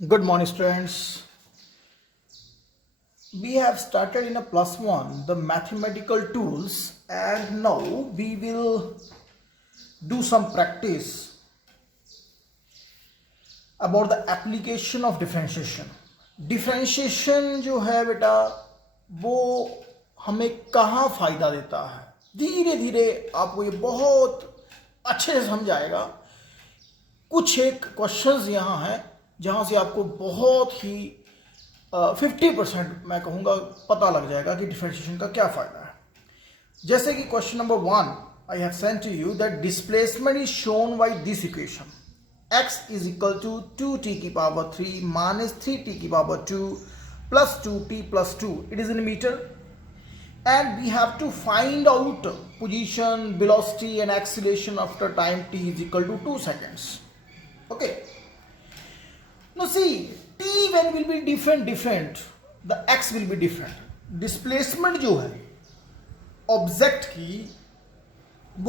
Good morning, students. We have started in a +1 the mathematical tools, and now we will do some practice about the application of differentiation. Differentiation जो है बेटा वो हमें कहाँ फ़ायदा देता है, धीरे धीरे आपको ये बहुत अच्छे से समझाएगा। कुछ एक क्वेश्चंस यहाँ हैं जहाँ से आपको बहुत ही 50% मैं कहूँगा पता लग जाएगा कि डिफरेंशिएशन का क्या फ़ायदा है। जैसे कि question number 1 I have sent to you that displacement is shown by this equation x is equal to 2t की पावर 3 minus 3t की power 2 plus 2t plus 2. It is in meter, and we have to find out position, velocity and acceleration after time t is equal to 2 seconds. Okay. Now see, t when will be different, the x will be different. Displacement जो है object की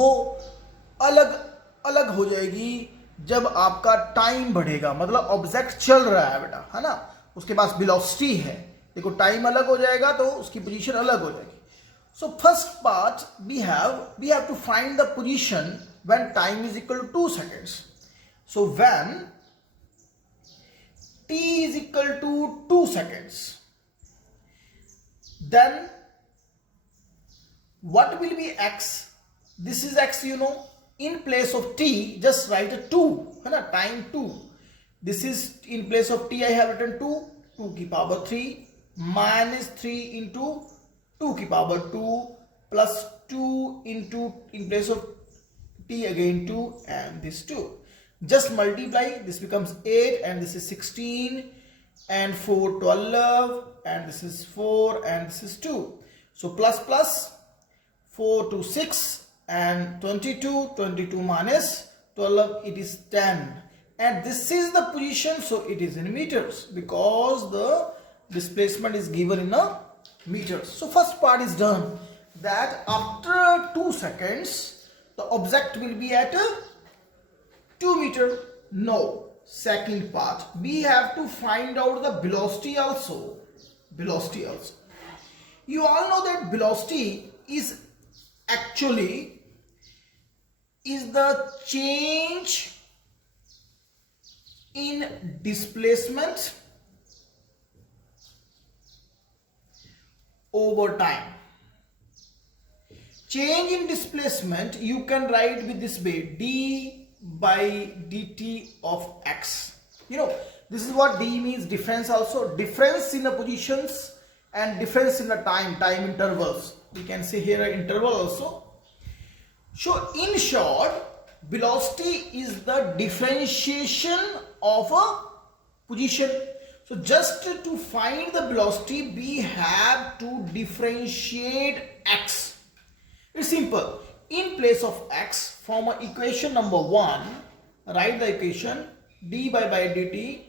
वो अलग अलग हो जाएगी जब आपका टाइम बढ़ेगा, मतलब ऑब्जेक्ट चल रहा है बेटा, है ना, उसके पास वेलोसिटी है, देखो टाइम अलग हो जाएगा तो उसकी पोजीशन अलग हो जाएगी. So first part we have to find the position when time is equal to 2 seconds. So when t is equal to 2 seconds, then what will be x? This is x, you know. In place of t, just write a 2, है ना, time 2. This is in place of t I have written 2 की power 3 minus 3 into 2 की power 2 plus 2 into in place of t again 2 and this 2. Just multiply, this becomes 8 and this is 16 and 4 12 and this is 4 and this is 2. So plus 4 to 6 and 22 minus 12, it is 10, and this is the position, so it is in meters because the displacement is given in a meters. So first part is done, that after 2 seconds the object will be at 2 meter. No, second part, we have to find out the velocity also. You all know that velocity is actually is the change in displacement over time. Change in displacement you can write with this way, d by dt of x. You know, this is what d means, difference also, difference in the positions and difference in the time intervals. We can say here an interval also. So in short, velocity is the differentiation of a position. So just to find the velocity we have to differentiate x. It's simple. In place of x, form a equation number 1, write the equation d by dt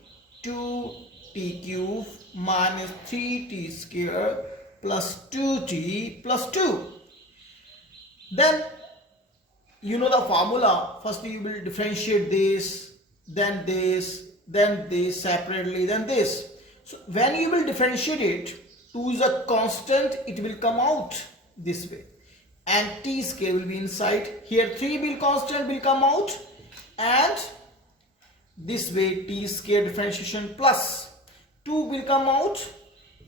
2t cube minus 3t square plus 2t plus 2. Then you know the formula. Firstly you will differentiate this, then this, then this separately, then this. So when you will differentiate it, 2 is a constant, it will come out this way, and t square will be inside here, 3 will constant will come out, and this way t square differentiation plus 2 will come out,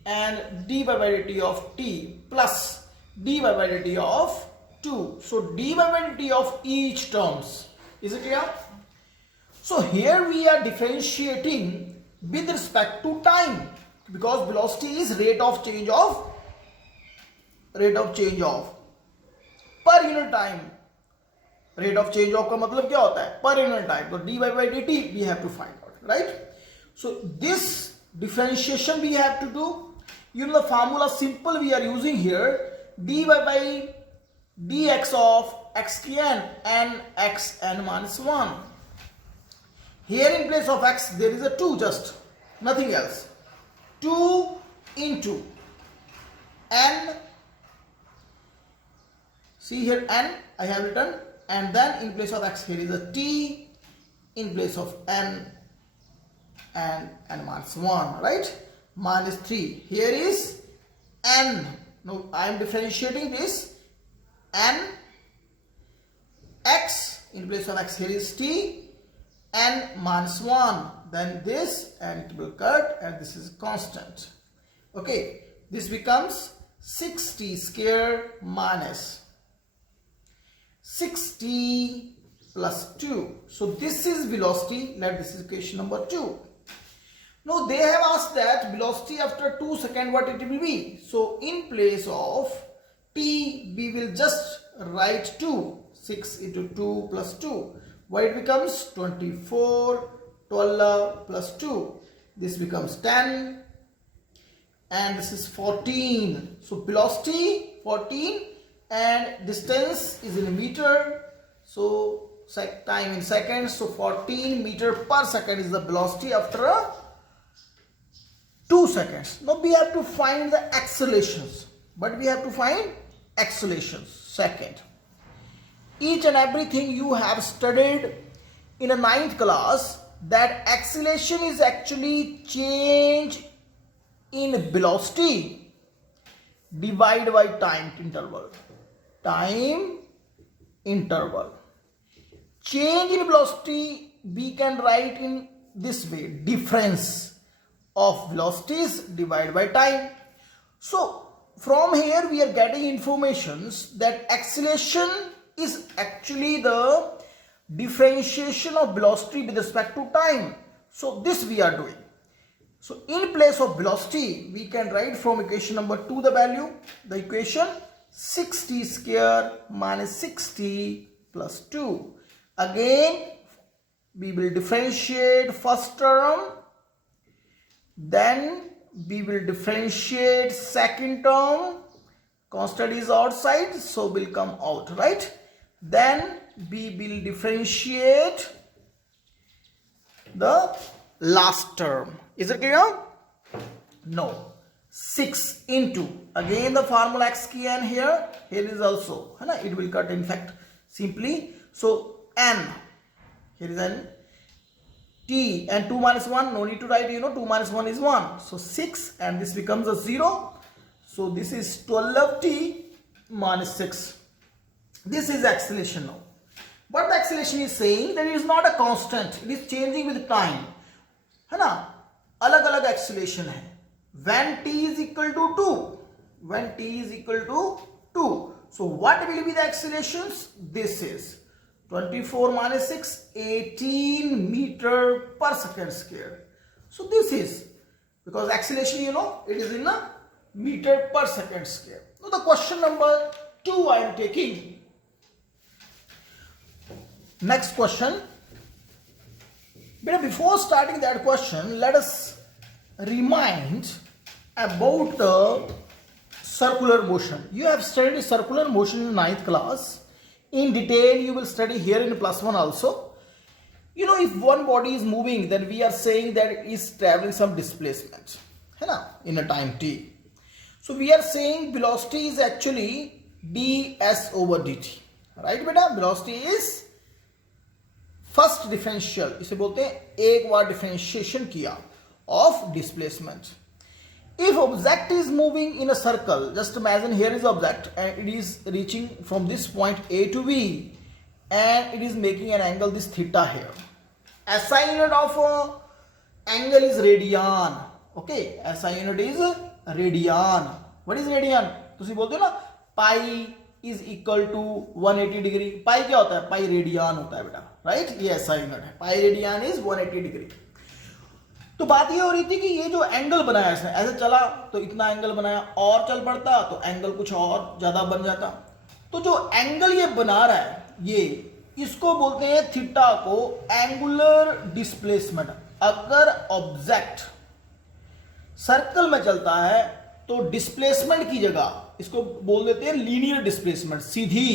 and d by dt of t plus d by dt of 2. So d by dt of each terms. Is it clear? So here we are differentiating with respect to time, because velocity is rate of change of per unit time. Rate of change of का मतलब क्या होता है, per unit time. So d by dt we have to find out, right? So this differentiation we have to do. You know the formula, simple we are using here, d by dx of x n x n minus 1. Here in place of x there is a 2, just nothing else. 2 into n, see here n I have written, and then in place of x here is a t, in place of n and n minus 1, right? Minus 3. Here is n. Now I am differentiating this. N x in place of x, here is t, n minus 1. Then this, and it will cut, and this is constant. Okay, this becomes 6t square minus 6t plus 2. So this is velocity. This is equation number 2. Now they have asked that velocity after 2 seconds, what it will be. So in place of t, we will just write 2. 6 into 2 plus 2. Why it becomes 24, 12 plus 2. This becomes 10. And this is 14. So velocity 14 and distance is in meter. So time in seconds. So 14 meter per second is the velocity after 2 seconds. Now we have to find the accelerations. But we have to find accelerations. Second, each and everything you have studied in a 9th class, that acceleration is actually change in velocity divided by time interval. Time interval. Change in velocity we can write in this way: difference of velocities divided by time. So from here we are getting informations that acceleration is actually the differentiation of velocity with respect to time. So this we are doing. So in place of velocity, we can write from equation number 2 the value. The equation 6t square minus 6t plus 2. Again, we will differentiate first term. Then we will differentiate second term. Constant is outside, so will come out, right? Then we will differentiate the last term. Is it clear? No. 6 into, again the formula x key n here is also, it will cut in fact simply. So n, here is n, t, and 2 minus 1, no need to write, 2 minus 1 is 1. So 6, and this becomes a 0. So this is 12t minus 6. This is acceleration now. But the acceleration is saying that it is not a constant. It is changing with time. है ना? अलग-अलग acceleration है. When t is equal to 2. When t is equal to 2. So what will be the accelerations? This is 24 minus 6, 18 meter per second square. So this is, because acceleration, it is in a meter per second square. Now the question number 2 I am taking. Next question. But before starting that question, let us remind about the circular motion. You have studied circular motion in 9th class. In detail, you will study here in +1 also. If one body is moving, then we are saying that it is traveling some displacement in a time t. So we are saying velocity is actually ds over dt. Right, beta? Velocity is first differential, इसे बोलते हैं एक बार differentiation किया of displacement. If object is moving in a circle, just imagine here is object and it is reaching from this point A to B and it is making an angle this theta here. SI unit of angle is radian. Okay, SI unit is radian. What is radian? तुसी बोलते हो ना पाई is equal to 180 degree. पाई क्या होता है? Pi radian होता है बेटा, राइट? ये ऐसा यूनिट है. Pi radian is 180 degree. तो बात ये हो रही थी कि ये जो एंगल बनाया इसने, ऐसे चला तो इतना एंगल बनाया, और चल पड़ता तो एंगल कुछ और ज्यादा बन जाता. तो जो एंगल ये बना रहा है, ये इसको बोलते हैं थीटा को एंगुलर डिस्प्लेसमेंट. अगर ऑब्जेक्ट सर्कल में चलता है तो डिस्प्लेसमेंट की जगह इसको बोल देते हैं लीनियर डिस्प्लेसमेंट. सीधी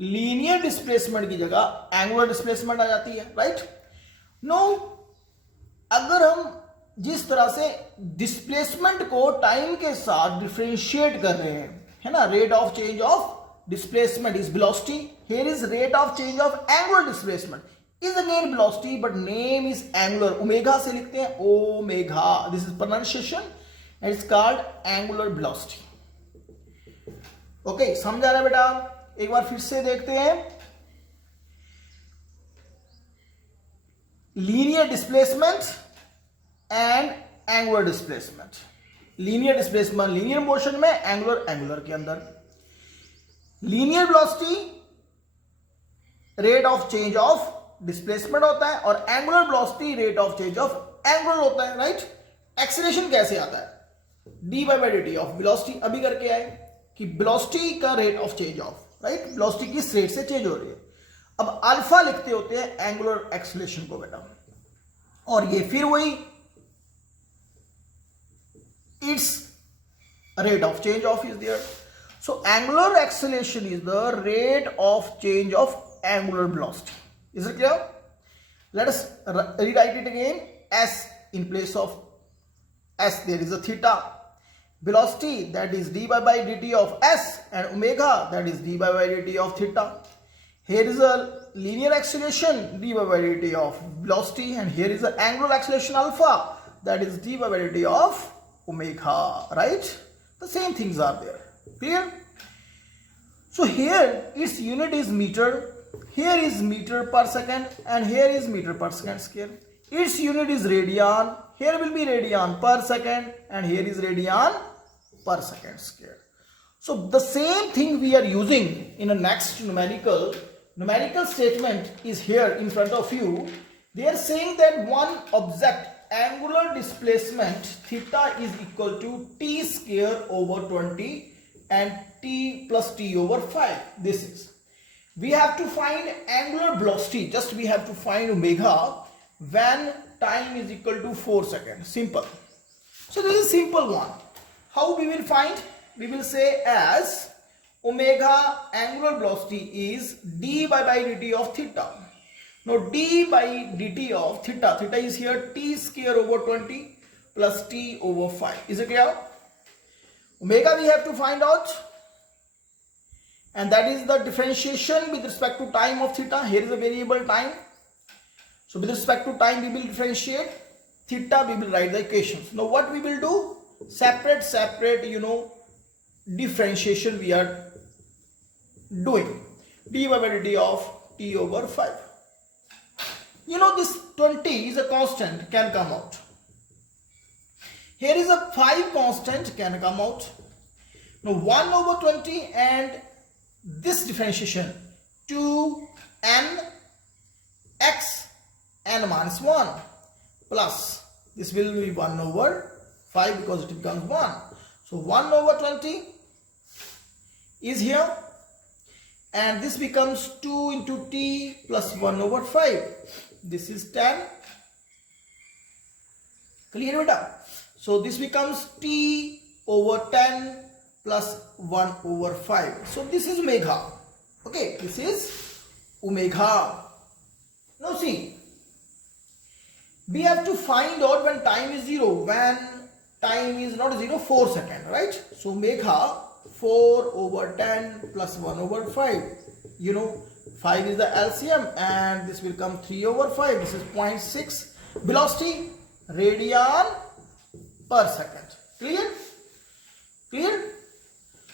लीनियर डिस्प्लेसमेंट की जगह एंगुलर डिस्प्लेसमेंट आ जाती है, राइट? नो, अगर हम जिस तरह से डिस्प्लेसमेंट को टाइम के साथ डिफरेंशिएट कर रहे हैं, है ना, rate of change of displacement is velocity, here is rate of change of angular displacement. is again velocity but name is angular. Omega से लिखते हैं omega. This is pronunciation and it's called angular velocity. Okay, समझ आ रहा है बेटा? एक बार फिर से देखते हैं. Linear displacement and angular displacement. Linear displacement linear motion में, एंगुलर एंगुलर के अंदर. Linear velocity rate of change of displacement होता है और angular velocity rate of change of angular होता है. राइट. एक्सीलरेशन कैसे आता है? D by D T of velocity. अभी करके आए कि वेलोसिटी का rate of change of, right, velocity किस रेट से चेंज हो रही है. अब अल्फा लिखते होते हैं एंगुलर एक्सीलरेशन को बेटा, और ये फिर वही it's rate of change of is there. So angular acceleration is the rate of change of angular velocity. Is it clear? Let us rewrite it again. S in place of S there is a theta. Velocity, that is d by dt of s, and omega, that is d by dt of theta. Here is a linear acceleration d by dt of velocity, and here is the angular acceleration alpha, that is d by dt of omega. Right? The same things are there. Clear? So here its unit is meter, here is meter per second, and here is meter per second square. Its unit is radian, here will be radian per second, and here is radian per second square. So the same thing we are using in a next numerical statement is here in front of you. They are saying that one object angular displacement theta is equal to t square over 20 and t plus t over 5. This is, we have to find angular velocity, just we have to find omega when time is equal to 4 seconds. Simple. So this is simple one. How we will find? We will say as omega angular velocity is d by dt of theta. Now d by dt of theta, theta is here t square over 20 plus t over 5. Is it clear? Omega we have to find out, and that is the differentiation with respect to time of theta. Here is a variable time. So with respect to time we will differentiate theta, we will write the equations. Now what we will do? Separate differentiation we are doing. D by dt of t over 5. This 20 is a constant, can come out. Here is a 5 constant, can come out. Now 1 over 20 and this differentiation 2n x n minus 1 plus this will be 1 over 5 because it becomes 1. So 1 over 20 is here, and this becomes 2 into t plus 1 over 5. This is 10. Clear beta? So this becomes t over 10 plus 1 over 5. So this is omega. Okay, this is omega. Now see, we have to find out when time is 0, when time is not 0, 4 seconds, right? So omega 4 over 10 plus 1 over 5. 5 is the LCM, and this will come 3 over 5. This is 0.6. Velocity radian per second. Clear? Clear?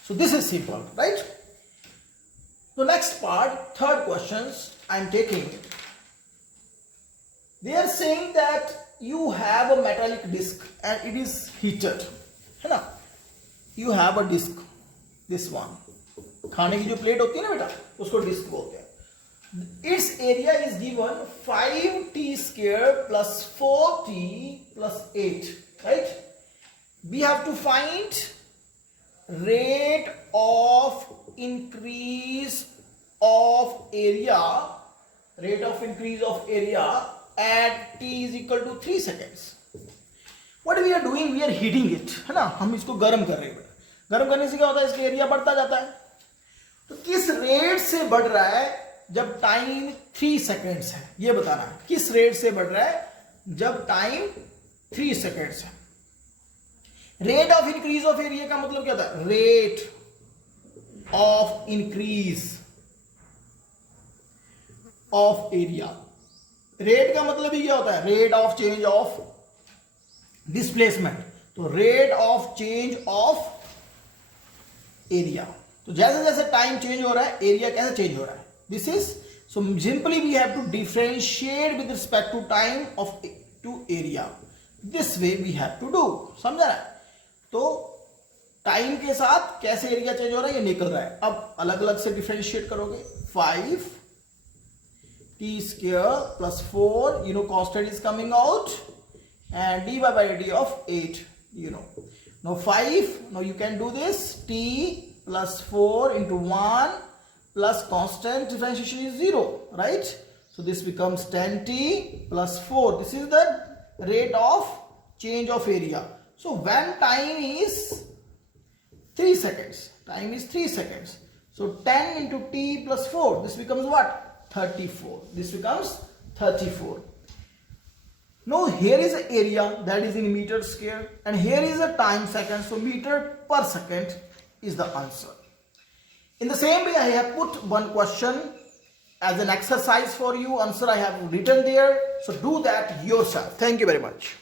So this is simple, right? So next part, third questions I am taking. They are saying that you have a metallic disc and it is heated. You have a disc, this one. खाने की जो plate होती है ना बेटा, उसको disc बोलते हैं. Its area is given 5t square plus 4t plus 8, right? We have to find rate of increase of area, at t is equal to 3 seconds. What we are doing? We are heating it, है ना? हम इसको गर्म कर रहे हैं. गर्म करने से क्या होता है? इसका एरिया बढ़ता जाता है. तो किस रेट से बढ़ रहा है जब टाइम 3 सेकेंड्स है? ये बताना है. किस रेट से बढ़ रहा है जब टाइम 3 सेकेंड्स है? Rate of increase of area का मतलब क्या होता है? Rate of increase of area rate का मतलब ही क्या होता है, rate of change of displacement, तो rate of change of area. तो जैसे जैसे टाइम चेंज हो रहा है एरिया कैसे चेंज हो रहा है, this is, so simply we have to differentiate with respect to time of to area, this way we have to do, समझा ना। तो टाइम के साथ कैसे एरिया चेंज हो रहा है ये निकल रहा है। अब अलग अलग से डिफरेंशिएट करोगे, 5 t square plus 4, you know, constant is coming out, and dy by dt of 8, you know. Now 5, now you can do this, t plus 4 into 1 plus constant differentiation is 0, right? So this becomes 10t plus 4. This is the rate of change of area. So when time is 3 seconds, time is 3 seconds. So 10 into t plus 4, this becomes what? 34. This becomes 34. Now here is an area that is in meter square and here is a time second, so meter per second is the answer. In the same way, I have put one question as an exercise for you. Answer I have written there, so do that yourself. Thank you very much.